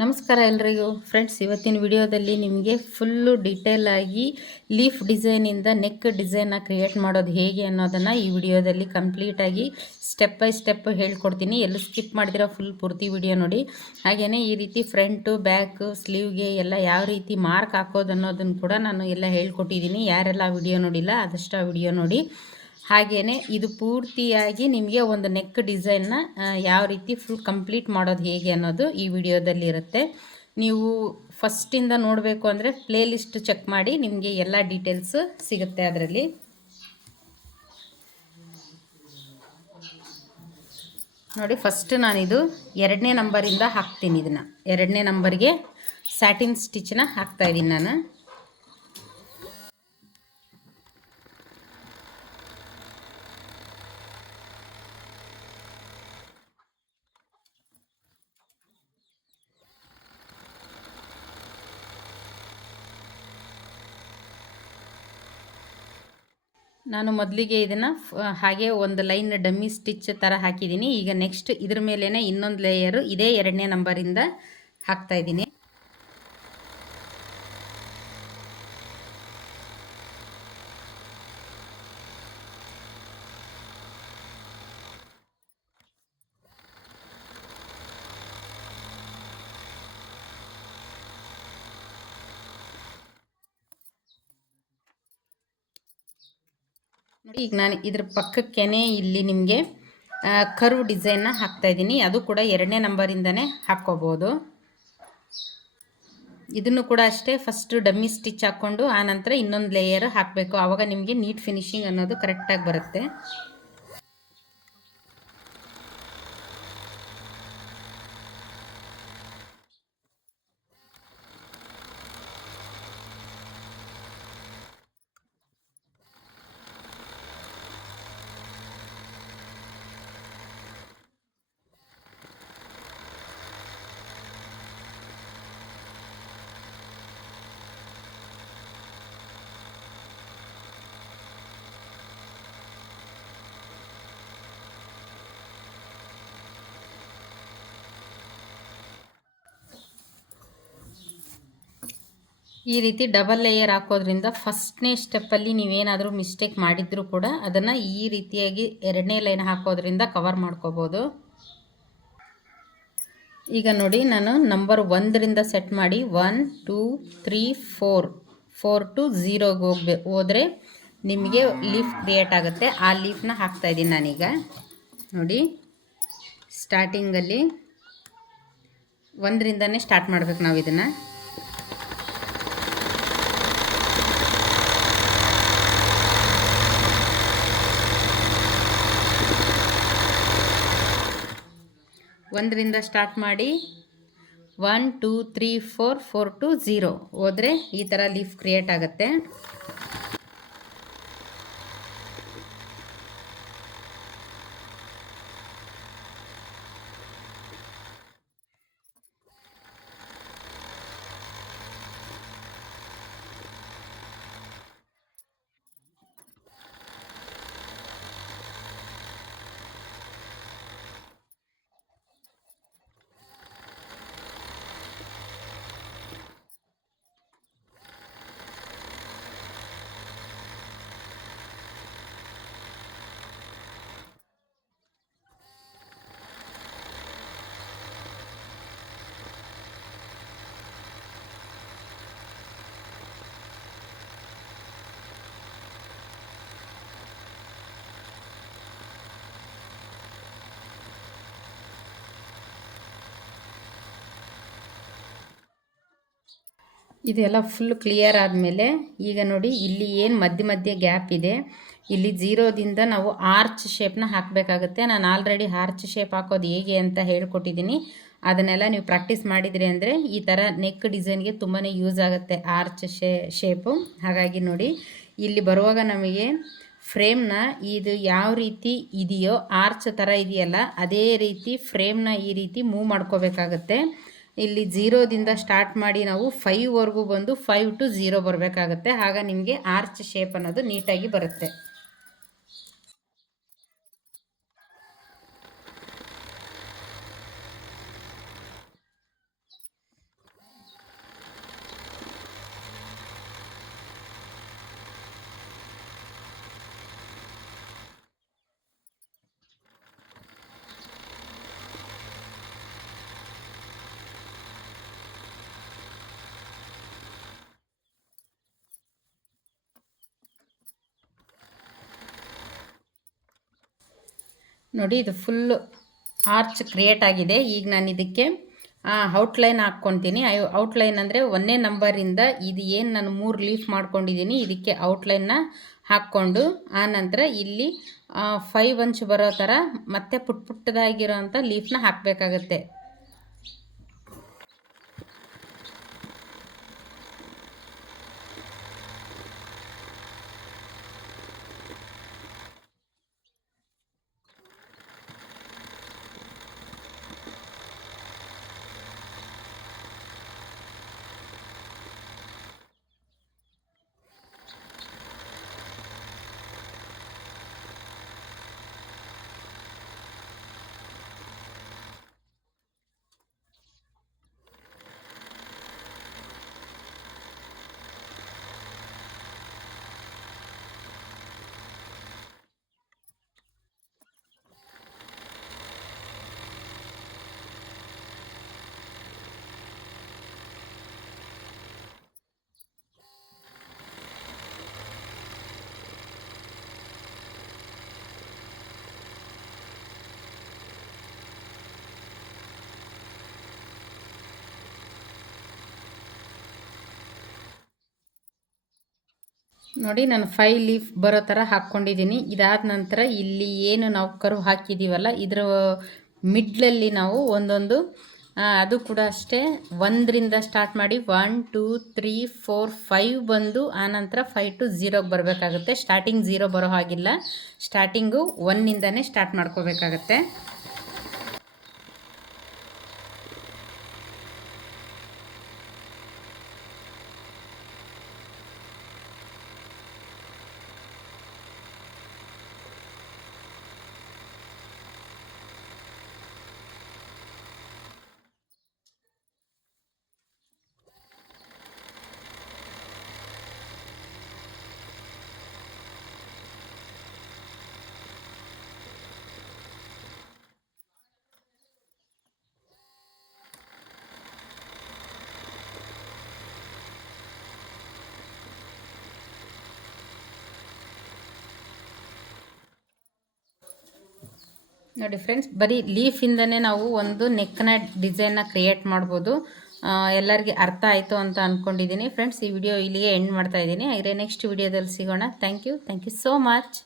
ನಮಸ್ಕಾರ ಎಲ್ರಿಗೂ ಫ್ರೆಂಡ್ಸ್, ಇವತ್ತಿನ ವಿಡಿಯೋದಲ್ಲಿ ನಿಮಗೆ ಫುಲ್ಲು ಡೀಟೇಲ್ ಆಗಿ ಲೀಫ್ ಡಿಸೈನಿಂದ ನೆಕ್ ಡಿಸೈನ್ನ ಕ್ರಿಯೇಟ್ ಮಾಡೋದು ಹೇಗೆ ಅನ್ನೋದನ್ನು ಈ ವಿಡಿಯೋದಲ್ಲಿ ಕಂಪ್ಲೀಟಾಗಿ ಸ್ಟೆಪ್ ಬೈ ಸ್ಟೆಪ್ ಹೇಳ್ಕೊಡ್ತೀನಿ. ಎಲ್ಲೂ ಸ್ಕಿಪ್ ಮಾಡಿದಿರೋ ಫುಲ್ ಪೂರ್ತಿ ವಿಡಿಯೋ ನೋಡಿ. ಹಾಗೆಯೇ ಈ ರೀತಿ ಫ್ರಂಟು ಬ್ಯಾಕು ಸ್ಲೀವ್ಗೆ ಎಲ್ಲ ಯಾವ ರೀತಿ ಮಾರ್ಕ್ ಹಾಕೋದು ಅನ್ನೋದನ್ನು ಕೂಡ ನಾನು ಎಲ್ಲ ಹೇಳ್ಕೊಟ್ಟಿದ್ದೀನಿ. ಯಾರೆಲ್ಲ ವಿಡಿಯೋ ನೋಡಿಲ್ಲ ಆದಷ್ಟು ಆ ವಿಡಿಯೋ ನೋಡಿ. ಹಾಗೆಯೇ ಇದು ಪೂರ್ತಿಯಾಗಿ ನಿಮಗೆ ಒಂದು ನೆಕ್ ಡಿಸೈನ್ನ ಯಾವ ರೀತಿ ಫುಲ್ ಕಂಪ್ಲೀಟ್ ಮಾಡೋದು ಹೇಗೆ ಅನ್ನೋದು ಈ ವಿಡಿಯೋದಲ್ಲಿ ಇರುತ್ತೆ. ನೀವು ಫಸ್ಟಿಂದ ನೋಡಬೇಕು ಅಂದರೆ ಪ್ಲೇ ಲಿಸ್ಟ್ ಚೆಕ್ ಮಾಡಿ, ನಿಮಗೆ ಎಲ್ಲ ಡೀಟೇಲ್ಸ್ ಸಿಗುತ್ತೆ ಅದರಲ್ಲಿ. ನೋಡಿ, ಫಸ್ಟ್ ನಾನಿದು 2ನೇ ನಂಬರಿಂದ ಹಾಕ್ತೀನಿ. ಇದನ್ನು 2ನೇ ನಂಬರ್ಗೆ ಸ್ಯಾಟಿನ್ ಸ್ಟಿಚ್ಚನ್ನ ಹಾಕ್ತಾಯಿದ್ದೀನಿ ನಾನು. ನಾನು ಮೊದಲಿಗೆ ಇದನ್ನು ಹಾಗೆ ಒಂದು ಲೈನ್ ಡಮ್ಮಿ ಸ್ಟಿಚ್ ಥರ ಹಾಕಿದ್ದೀನಿ. ಈಗ ನೆಕ್ಸ್ಟ್ ಇದ್ರ ಮೇಲೇ ಇನ್ನೊಂದು ಲೇಯರು ಇದೇ 2ನೇ ನಂಬರಿಂದ ಹಾಕ್ತಾಯಿದ್ದೀನಿ. ನೋಡಿ, ಈಗ ನಾನು ಇದ್ರ ಪಕ್ಕಕ್ಕೇ ಇಲ್ಲಿ ನಿಮಗೆ ಕರ್ವ್ ಡಿಸೈನ್ನ ಹಾಕ್ತಾಯಿದ್ದೀನಿ. ಅದು ಕೂಡ 2ನೇ ನಂಬರಿಂದನೇ ಹಾಕ್ಕೋಬೋದು. ಇದನ್ನು ಕೂಡ ಅಷ್ಟೇ, ಫಸ್ಟು ಡಮ್ಮಿ ಸ್ಟಿಚ್ ಹಾಕ್ಕೊಂಡು ಆನಂತರ ಇನ್ನೊಂದು ಲೇಯರ್ ಹಾಕಬೇಕು. ಆವಾಗ ನಿಮಗೆ ನೀಟ್ ಫಿನಿಶಿಂಗ್ ಅನ್ನೋದು ಕರೆಕ್ಟಾಗಿ ಬರುತ್ತೆ. ಈ ರೀತಿ ಡಬಲ್ ಲೇಯರ್ ಹಾಕೋದ್ರಿಂದ ಫಸ್ಟ್ನೇ ಸ್ಟೆಪ್ಪಲ್ಲಿ ನೀವೇನಾದರೂ ಮಿಸ್ಟೇಕ್ ಮಾಡಿದರೂ ಕೂಡ ಅದನ್ನು ಈ ರೀತಿಯಾಗಿ 2ನೇ ಲೈನ್ ಹಾಕೋದ್ರಿಂದ ಕವರ್ ಮಾಡ್ಕೋಬೋದು. ಈಗ ನೋಡಿ, ನಾನು ನಂಬರ್ 1ರಿಂದ ಸೆಟ್ ಮಾಡಿ 1 2 3 4 ಟು 0ಗೆ ಹೋದರೆ ನಿಮಗೆ ಲೀಫ್ ಕ್ರಿಯೇಟ್ ಆಗುತ್ತೆ. ಆ ಲೀಫ್ನ ಹಾಕ್ತಾಯಿದ್ದೀನಿ ನಾನೀಗ. ನೋಡಿ, ಸ್ಟಾರ್ಟಿಂಗಲ್ಲಿ 1ರಿಂದನೇ ಸ್ಟಾರ್ಟ್ ಮಾಡಬೇಕು ನಾವು ಇದನ್ನು. ಒಂದರಿಂದ ಸ್ಟಾರ್ಟ್ ಮಾಡಿ 1 2 3 4 4 ಟು 0 ಹೋದರೆ ಈ ಥರ ಲೀಫ್ ಕ್ರಿಯೇಟ್ ಆಗುತ್ತೆ. ಇದೆಲ್ಲ ಫುಲ್ ಕ್ಲಿಯರ್ ಆದಮೇಲೆ ಈಗ ನೋಡಿ, ಇಲ್ಲಿ ಏನು ಮಧ್ಯೆ ಗ್ಯಾಪ್ ಇದೆ, ಇಲ್ಲಿ 0ದಿಂದ ನಾವು ಆರ್ಚ್ ಶೇಪ್ನ ಹಾಕಬೇಕಾಗುತ್ತೆ. ನಾನು ಆಲ್ರೆಡಿ ಆರ್ಚ್ ಶೇಪ್ ಹಾಕೋದು ಹೇಗೆ ಅಂತ ಹೇಳ್ಕೊಟ್ಟಿದ್ದೀನಿ. ಅದನ್ನೆಲ್ಲ ನೀವು ಪ್ರಾಕ್ಟೀಸ್ ಮಾಡಿದ್ರಿ ಅಂದರೆ ಈ ಥರ ನೆಕ್ ಡಿಸೈನ್ಗೆ ತುಂಬಾ ಯೂಸ್ ಆಗುತ್ತೆ ಆರ್ಚ್ ಶೇಪು. ಹಾಗಾಗಿ ನೋಡಿ, ಇಲ್ಲಿ ಬರುವಾಗ ನಮಗೆ ಫ್ರೇಮ್ನ ಇದು ಯಾವ ರೀತಿ ಇದೆಯೋ ಆರ್ಚ್ ಥರ ಇದೆಯಲ್ಲ, ಅದೇ ರೀತಿ ಫ್ರೇಮ್ನ ಈ ರೀತಿ ಮೂವ್ ಮಾಡ್ಕೋಬೇಕಾಗತ್ತೆ. ಇಲ್ಲಿ 0ದಿಂದ ಸ್ಟಾರ್ಟ್ ಮಾಡಿ ನಾವು 5ವರೆಗೂ ಬಂದು 5 ಟು 0 ಬರಬೇಕಾಗುತ್ತೆ. ಆಗ ನಿಮಗೆ ಆರ್ಚ್ ಶೇಪ್ ಅನ್ನೋದು ನೀಟಾಗಿ ಬರುತ್ತೆ. ನೋಡಿ ಇದು ಫುಲ್ಲು ಆರ್ಚ್ ಕ್ರಿಯೇಟ್ ಆಗಿದೆ. ಈಗ ನಾನು ಇದಕ್ಕೆ ಔಟ್ಲೈನ್ ಹಾಕ್ಕೊತೀನಿ. ಔಟ್ಲೈನ್ ಅಂದರೆ 1ನೇ ನಂಬರಿಂದ ಇದು ಏನು ನಾನು 3 ಲೀಫ್ ಮಾಡ್ಕೊಂಡಿದ್ದೀನಿ ಇದಕ್ಕೆ ಔಟ್ಲೈನ್ನ ಹಾಕ್ಕೊಂಡು ಆನಂತರ ಇಲ್ಲಿ 5 ಅಂಚ್ ಬರೋ ಥರ ಮತ್ತೆ ಪುಟ್ಟದಾಗಿರೋ ಅಂಥ ಲೀಫ್ನ ಹಾಕಬೇಕಾಗತ್ತೆ. ನೋಡಿ ನಾನು 5 ಲೀಫ್ ಬರೋ ಥರ ಹಾಕ್ಕೊಂಡಿದ್ದೀನಿ. ಇದಾದ ನಂತರ ಇಲ್ಲಿ ಏನು ನಾವು ಕರು ಹಾಕಿದ್ದೀವಲ್ಲ ಇದರ ಮಿಡ್ಲಲ್ಲಿ ನಾವು ಒಂದೊಂದು ಅದು ಕೂಡ ಅಷ್ಟೇ 1ರಿಂದ ಸ್ಟಾರ್ಟ್ ಮಾಡಿ 1 2 3 4 5 ಬಂದು ಆನಂತರ 5 to 0ಗೆ ಬರಬೇಕಾಗುತ್ತೆ. ಸ್ಟಾರ್ಟಿಂಗ್ 0 ಬರೋ ಹಾಗಿಲ್ಲ, ಸ್ಟಾರ್ಟಿಂಗು 1ಇಂದನೇ ಸ್ಟಾರ್ಟ್ ಮಾಡ್ಕೋಬೇಕಾಗತ್ತೆ. ನೋಡಿ ಫ್ರೆಂಡ್ಸ್, ಬರೀ ಲೀಫಿಂದನೇ ನಾವು ಒಂದು ನೆಕ್ನ ಡಿಸೈನ್ನ ಕ್ರಿಯೇಟ್ ಮಾಡ್ಬೋದು. ಎಲ್ಲರಿಗೆ ಅರ್ಥ ಆಯಿತು ಅಂತ ಅಂದ್ಕೊಂಡಿದ್ದೀನಿ ಫ್ರೆಂಡ್ಸ್. ಈ ವಿಡಿಯೋ ಇಲ್ಲಿಗೆ ಎಂಡ್ ಮಾಡ್ತಾ ಇದ್ದೀನಿ. ಹಾಗೆ ನೆಕ್ಸ್ಟ್ ವಿಡಿಯೋದಲ್ಲಿ ಸಿಗೋಣ. Thank you so much.